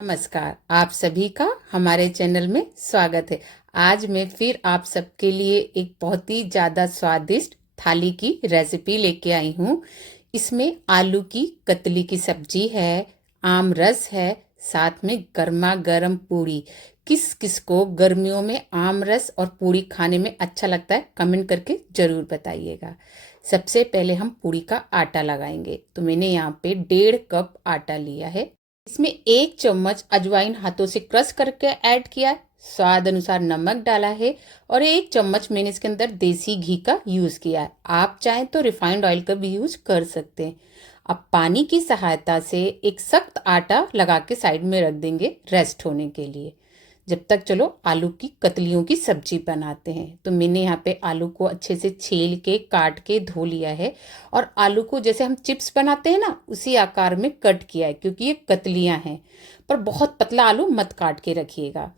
नमस्कार, आप सभी का हमारे चैनल में स्वागत है। आज मैं फिर आप सबके लिए एक बहुत ही ज़्यादा स्वादिष्ट थाली की रेसिपी लेके आई हूँ। इसमें आलू की कतली की सब्जी है, आम रस है, साथ में गर्मा गर्म पूड़ी। किस किस को गर्मियों में आम रस और पूड़ी खाने में अच्छा लगता है, कमेंट करके ज़रूर बताइएगा। सबसे पहले हम पूड़ी का आटा लगाएंगे। तो मैंने यहाँ पे 1.5 कप आटा लिया है। इसमें 1 चम्मच अजवाइन हाथों से क्रश करके ऐड किया है, स्वाद अनुसार नमक डाला है और 1 चम्मच मैंने इसके अंदर देसी घी का यूज़ किया है। आप चाहें तो रिफाइंड ऑयल का भी यूज़ कर सकते हैं। अब पानी की सहायता से एक सख्त आटा लगा के साइड में रख देंगे रेस्ट होने के लिए, जब तक चलो आलू की कतलियों की सब्जी बनाते हैं। तो मैंने यहाँ पे आलू को अच्छे से छील के काट के धो लिया है और आलू को जैसे हम चिप्स बनाते हैं ना, उसी आकार में कट किया है, क्योंकि ये कतलियाँ हैं। पर बहुत पतला आलू मत काट के रखिएगा।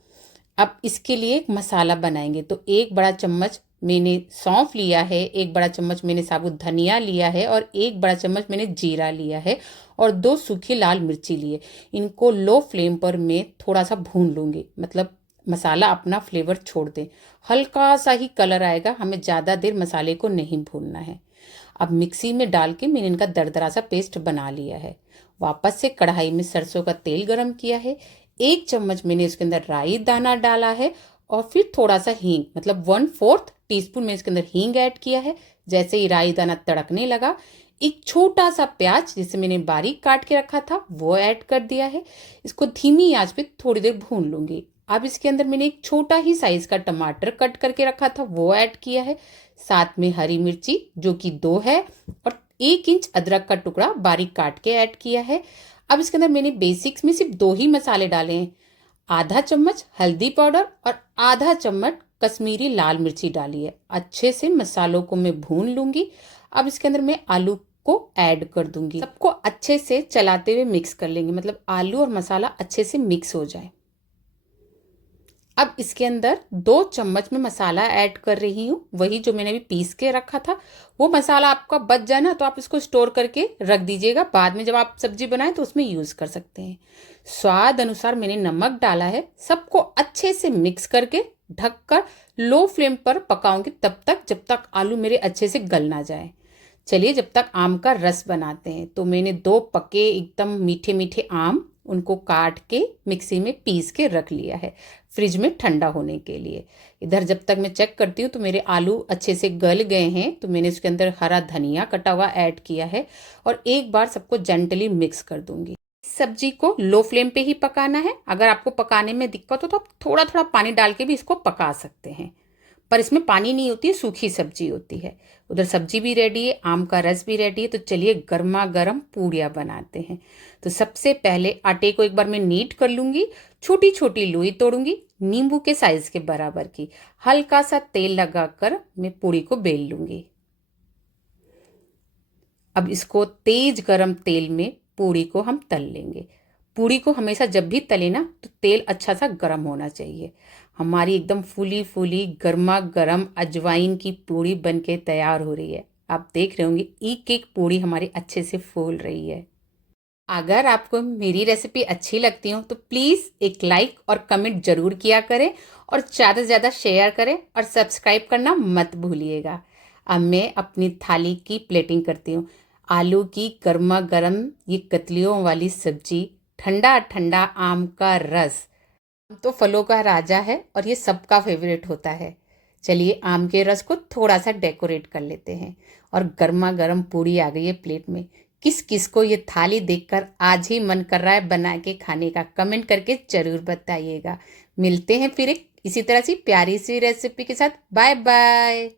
अब इसके लिए एक मसाला बनाएंगे। तो 1 बड़ा चम्मच मैंने सौंफ लिया है, 1 बड़ा चम्मच मैंने साबुत धनिया लिया है और 1 बड़ा चम्मच मैंने जीरा लिया है और 2 सूखी लाल मिर्ची लिए। इनको लो फ्लेम पर मैं थोड़ा सा भून लूँगी, मतलब मसाला अपना फ्लेवर छोड़ दे, हल्का सा ही कलर आएगा, हमें ज़्यादा देर मसाले को नहीं भूनना है। अब मिक्सी में डाल के मैंने इनका दरदरा सा पेस्ट बना लिया है। वापस से कढ़ाई में सरसों का तेल गरम किया है, 1 चम्मच मैंने इसके अंदर राई दाना डाला है और फिर थोड़ा सा हींग, मतलब 1/4 टीस्पून मैंने इसके अंदर हींग ऐड किया है। जैसे ही राई दाना तड़कने लगा, एक छोटा सा प्याज जिसे मैंने बारीक काट के रखा था वो ऐड कर दिया है। इसको धीमी आंच पे थोड़ी देर भून लूंगी। अब इसके अंदर मैंने एक छोटा ही साइज का टमाटर कट करके रखा था वो ऐड किया है, साथ में हरी मिर्ची जो कि 2 है और 1 इंच अदरक का टुकड़ा बारीक काट के ऐड किया है। अब इसके अंदर मैंने बेसिक्स में सिर्फ 2 ही मसाले डाले हैं, आधा चम्मच हल्दी पाउडर और आधा चम्मच कश्मीरी लाल मिर्ची डाली है। अच्छे से मसालों को मैं भून लूंगी। अब इसके अंदर मैं आलू को ऐड कर दूंगी, सबको अच्छे से चलाते हुए मिक्स कर लेंगे, मतलब आलू और मसाला अच्छे से मिक्स हो जाए। अब इसके अंदर 2 चम्मच में मसाला ऐड कर रही हूँ, वही जो मैंने अभी पीस के रखा था। वो मसाला आपका बच जाए ना तो आप इसको स्टोर करके रख दीजिएगा, बाद में जब आप सब्जी बनाएं तो उसमें यूज कर सकते हैं। स्वाद अनुसार मैंने नमक डाला है। सबको अच्छे से मिक्स करके ढककर लो फ्लेम पर पकाऊंगी तब तक जब तक आलू मेरे अच्छे से गल ना जाए। चलिए जब तक आम का रस बनाते हैं। तो मैंने 2 पके एकदम मीठे मीठे आम, उनको काट के मिक्सी में पीस के रख लिया है फ्रिज में ठंडा होने के लिए। इधर जब तक मैं चेक करती हूँ तो मेरे आलू अच्छे से गल गए हैं, तो मैंने उसके अंदर हरा धनिया कटा हुआ ऐड किया है और एक बार सबको जेंटली मिक्स कर दूंगी। सब्जी को लो फ्लेम पे ही पकाना है। अगर आपको पकाने में दिक्कत हो तो आप थोड़ा थोड़ा पानी डाल के भी इसको पका सकते हैं, पर इसमें पानी नहीं होती है, सूखी सब्जी होती है। उधर सब्जी भी रेडी है, आम का रस भी रेडी है। तो चलिए गर्मा गर्म पूड़ियाँ बनाते हैं। तो सबसे पहले आटे को एक बार मैं नीट कर लूंगी, छोटी छोटी लोई तोड़ूंगी, नींबू के साइज के बराबर की। हल्का सा तेल लगाकर मैं पूड़ी को बेल लूंगी। अब इसको तेज गरम तेल में पूड़ी को हम तल लेंगे। पूड़ी को हमेशा जब भी तले ना तो तेल अच्छा सा गर्म होना चाहिए। हमारी एकदम फूली फूली गर्मा गर्म अजवाइन की पूड़ी बनके तैयार हो रही है। आप देख रहे होंगे एक एक पूड़ी हमारी अच्छे से फूल रही है। अगर आपको मेरी रेसिपी अच्छी लगती हो तो प्लीज़ एक लाइक और कमेंट जरूर किया करें और ज़्यादा से ज़्यादा शेयर करें और सब्सक्राइब करना मत भूलिएगा। अब मैं अपनी थाली की प्लेटिंग करती हूँ। आलू की गर्मा गर्म ये कतलियों वाली सब्जी, ठंडा ठंडा आम का रस। आम तो फलों का राजा है और ये सबका फेवरेट होता है। चलिए आम के रस को थोड़ा सा डेकोरेट कर लेते हैं और गर्मा गर्म पूड़ी आ गई है प्लेट में। किस किस को ये थाली देखकर आज ही मन कर रहा है बना के खाने का, कमेंट करके जरूर बताइएगा। मिलते हैं फिर एक इसी तरह सी प्यारी सी रेसिपी के साथ। Bye bye.